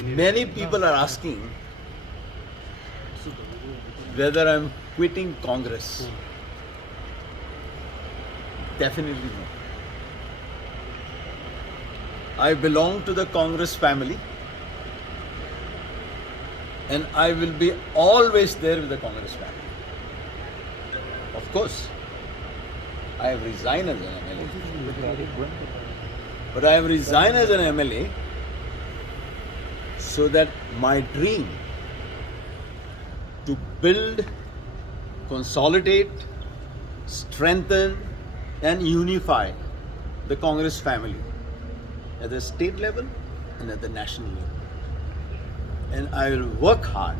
Many people are asking whether I'm quitting Congress. Definitely no. I belong to the Congress family and I will be always there with the Congress family. Of course, I have resigned as an MLA. But I have resigned as an MLA so that my dream to build, consolidate, strengthen and unify the Congress family at the state level and at the national level. And I will work hard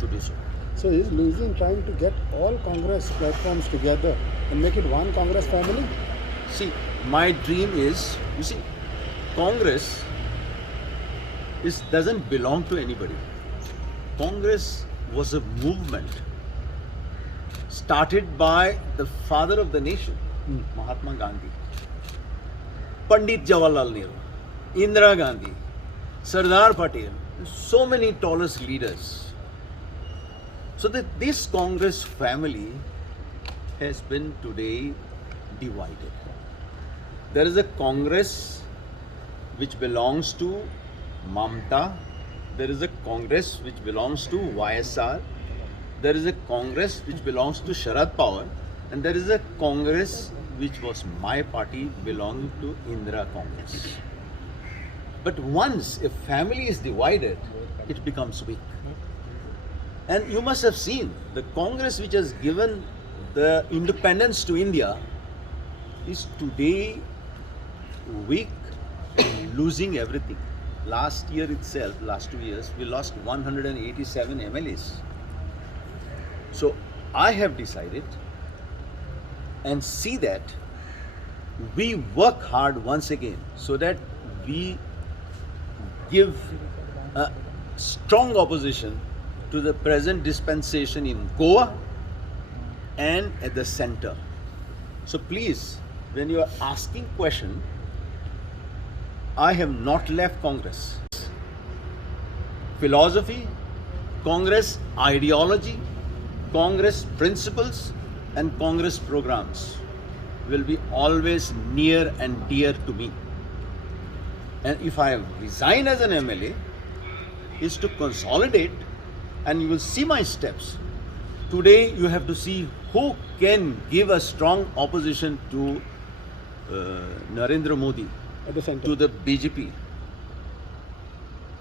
to do so. So is losing trying to get all Congress platforms together and make it one Congress family? See, my dream is, you see, Congress doesn't belong to anybody. Congress was a movement started by the father of the nation, Mahatma Gandhi, Pandit Jawaharlal Nehru, Indira Gandhi, Sardar Patel, so many tallest leaders. So that this Congress family has been today divided. There is a Congress which belongs to Mamta, there is a Congress which belongs to YSR, there is a Congress which belongs to Sharad Pawar, and there is a Congress which was my party belonging to Indira Congress. But once a family is divided, it becomes weak. And you must have seen the Congress which has given the independence to India is today weak, losing everything. Last year itself, last 2 years, we lost 187 MLAs. So I have decided and see that we work hard once again so that we give a strong opposition to the present dispensation in Goa and at the center. So please, when you are asking question, I have not left Congress. Philosophy, Congress ideology, Congress principles and Congress programs will be always near and dear to me. And if I have resigned as an MLA, is to consolidate, and you will see my steps. Today you have to see who can give a strong opposition to Narendra Modi, At the center. to the BJP.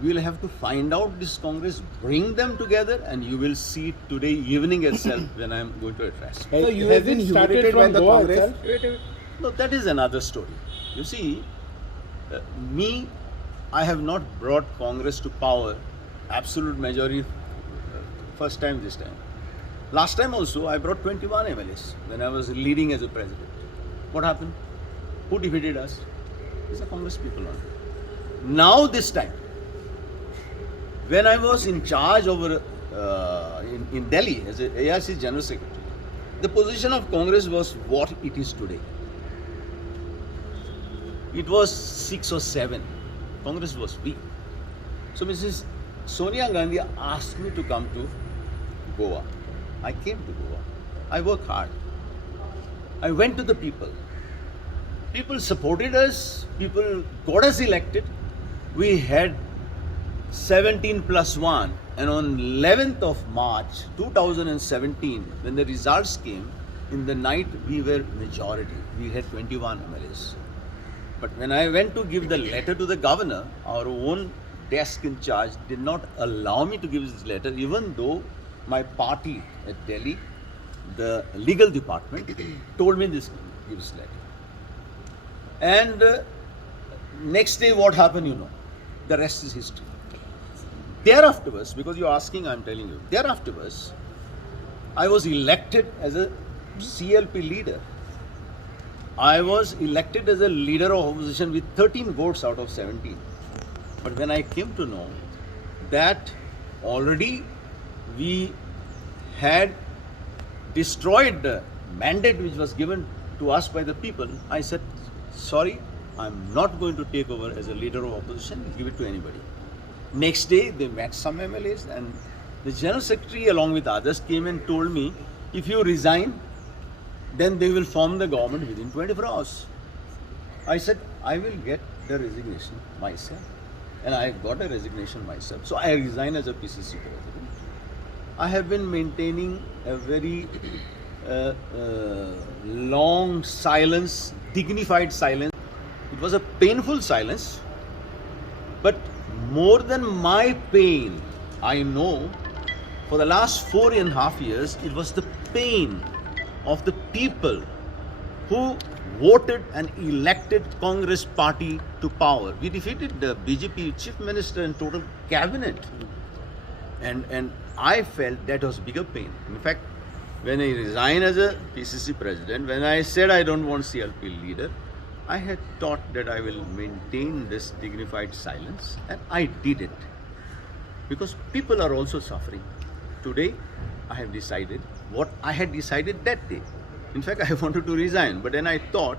We will have to find out this Congress, bring them together, and you will see today evening itself when I am going to address. Has, So you has have been it started humiliated by from the Goa Congress? itself? No, that is another story. You see, I have not brought Congress to power, absolute majority, first time this time. Last time also, I brought 21 MLAs when I was leading as a president. What happened? Who defeated us? It's the Congress people only. Now this time, when I was in charge over in Delhi as a ARC General Secretary, the position of Congress was what it is today. It was 6 or 7. Congress was weak. So Mrs. Sonia Gandhi asked me to come to Goa. I came to Goa. I worked hard. I went to the people. People supported us. People got us elected. We had 17 plus 1. And on 11th of March 2017, when the results came, in the night we were majority. We had 21 MLAs. But when I went to give the letter to the governor, our own desk in charge did not allow me to give this letter, even though my party at Delhi, the legal department, told me this, give this letter. And next day what happened, you know, the rest is history. Thereafter, because you're asking, I'm telling you, thereafter, I was elected as a CLP leader. I was elected as a leader of opposition with 13 votes out of 17. But when I came to know that already we had destroyed the mandate which was given to us by the people, I said, sorry, I'm not going to take over as a leader of opposition, give it to anybody. Next day, they met some MLAs, and the general secretary, along with others, came and told me, if you resign, then they will form the government within 24 hours. I said, I will get the resignation myself. And I got a resignation myself. So I resigned as a PCC president. I have been maintaining a very long silence, dignified silence. It was a painful silence, but more than my pain, I know for the last 4.5 years, it was the pain of the people who voted and elected Congress party to power. We defeated the BJP chief minister and total cabinet. And I felt that was bigger pain. In fact, when I resigned as a PCC president, when I said I don't want CLP leader, I had thought that I will maintain this dignified silence, and I did it. Because people are also suffering. Today, I have decided what I had decided that day. In fact, I wanted to resign, but then I thought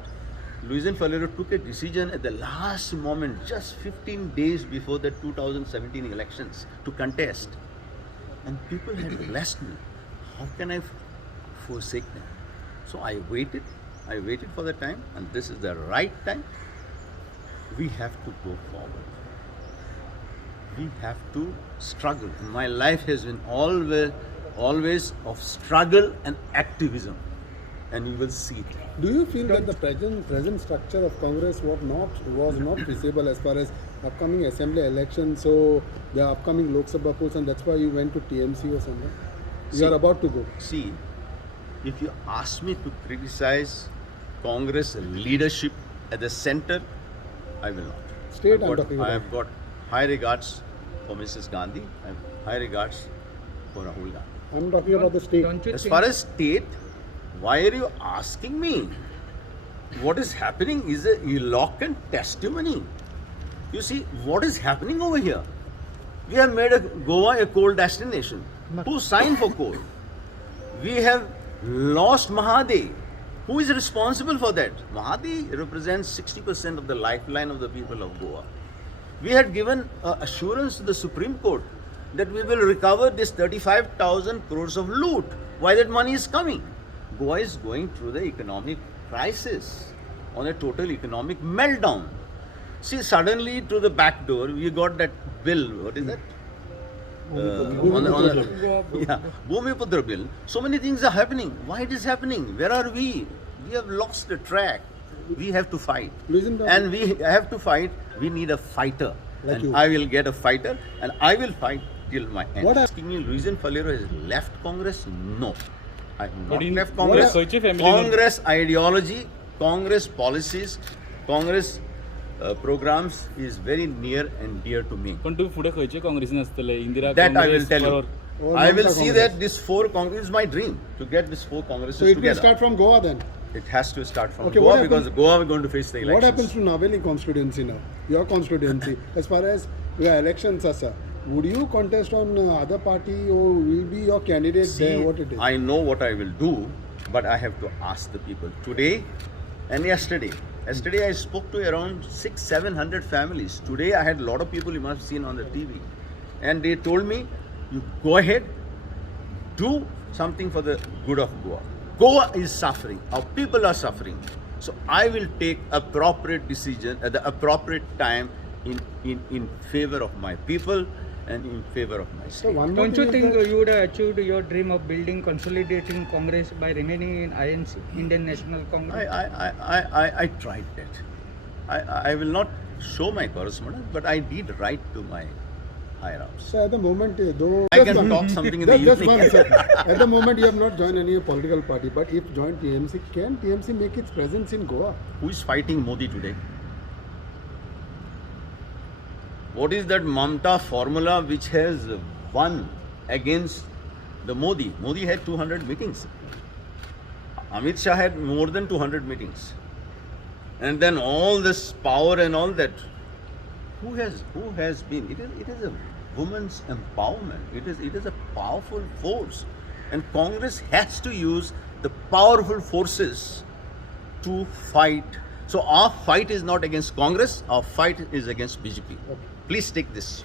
Luizen Falero took a decision at the last moment, just 15 days before the 2017 elections, to contest. And people had blessed me. How can I forsake them? So I waited for the time, and this is the right time. We have to go forward. We have to struggle. And my life has been always of struggle and activism. And you will see it. Do you feel that the present structure of Congress was not feasible as far as upcoming assembly elections, so the upcoming Lok Sabha polls, and that's why you went to TMC or somewhere? You are about to go. See, if you ask me to criticize Congress leadership at the center, I will not. State I'm talking about. I have got high regards for Mrs. Gandhi. I have high regards for Rahul Gandhi. I'm talking about the state. As far as state, why are you asking me? What is happening is a eloquent testimony. You see, what is happening over here? We have made Goa a coal destination. Who signed for coal? We have lost Mahade. Who is responsible for that? Mahade represents 60% of the lifeline of the people of Goa. We had given assurance to the Supreme Court that we will recover this 35,000 crores of loot. Why that money is coming? Goa is going through the economic crisis, on a total economic meltdown. See, suddenly through the back door, we got that bill. What is that? Bhumiputra bill. So many things are happening. Why it is happening? Where are we? We have lost the track. We have to fight. And we have to fight. We need a fighter. Like and you. I will get a fighter, and I will fight till my end. What Asking me, Luizen Falero has left Congress? No. I have not But in- left what Congress. are- Congress ideology, Congress policies, Congress programs is very near and dear to me. पण तुम्ही पुढे खंयचे काँग्रेसीन आसतले Indira That I will Congress tell you. Or I will Mamta see Congress. that this four Congress is my dream, to get this four Congresses So it will together. start from Goa then. It has to start from Okay, Goa, what because happens- Goa we're going to face the elections. What happens to Naveli constituency now? Your constituency. As far as your elections are, sir, would you contest on other party or will be your candidate there? What it is? I know what I will do, but I have to ask the people. Today and yesterday. Yesterday I spoke to around 600-700 families. Today I had a lot of people you must have seen on the TV. And they told me, you go ahead, do something for the good of Goa. Goa is suffering. Our people are suffering. So I will take appropriate decision at the appropriate time in favor of my people and in favor of my So state. one more Don't you thing is think that- you would have achieved your dream of building, consolidating Congress by remaining in INC, Indian National Congress? I tried that. I will not show my correspondence, but I did write to my higher ups. So at the moment, though, I can talk something in the just evening. one, sir. At the moment, you have not joined any political party, but if joined TMC, can TMC make its presence in Goa? Who is fighting Modi today? What is that Mamta formula which has won against the Modi? Modi had 200 meetings. Amit Shah had more than 200 meetings. And then all this power and all that. Who has been? It is a woman's empowerment. It is a powerful force. And Congress has to use the powerful forces to fight. So our fight is not against Congress, our fight is against BJP. Please take this.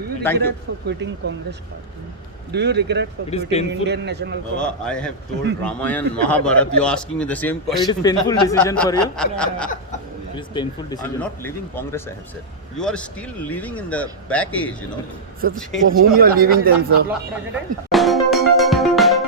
Do you Thank regret you. for quitting Congress party? Do you regret for It is quitting painful. Indian National Baba, Congress? I have told Ramayan, Mahabharat. You're asking me the same It question. is painful decision for you. It is painful decision. I'm not leaving Congress, I have said. You are still living in the back age, you know. Sir, for whom you are leaving then, sir? Block president?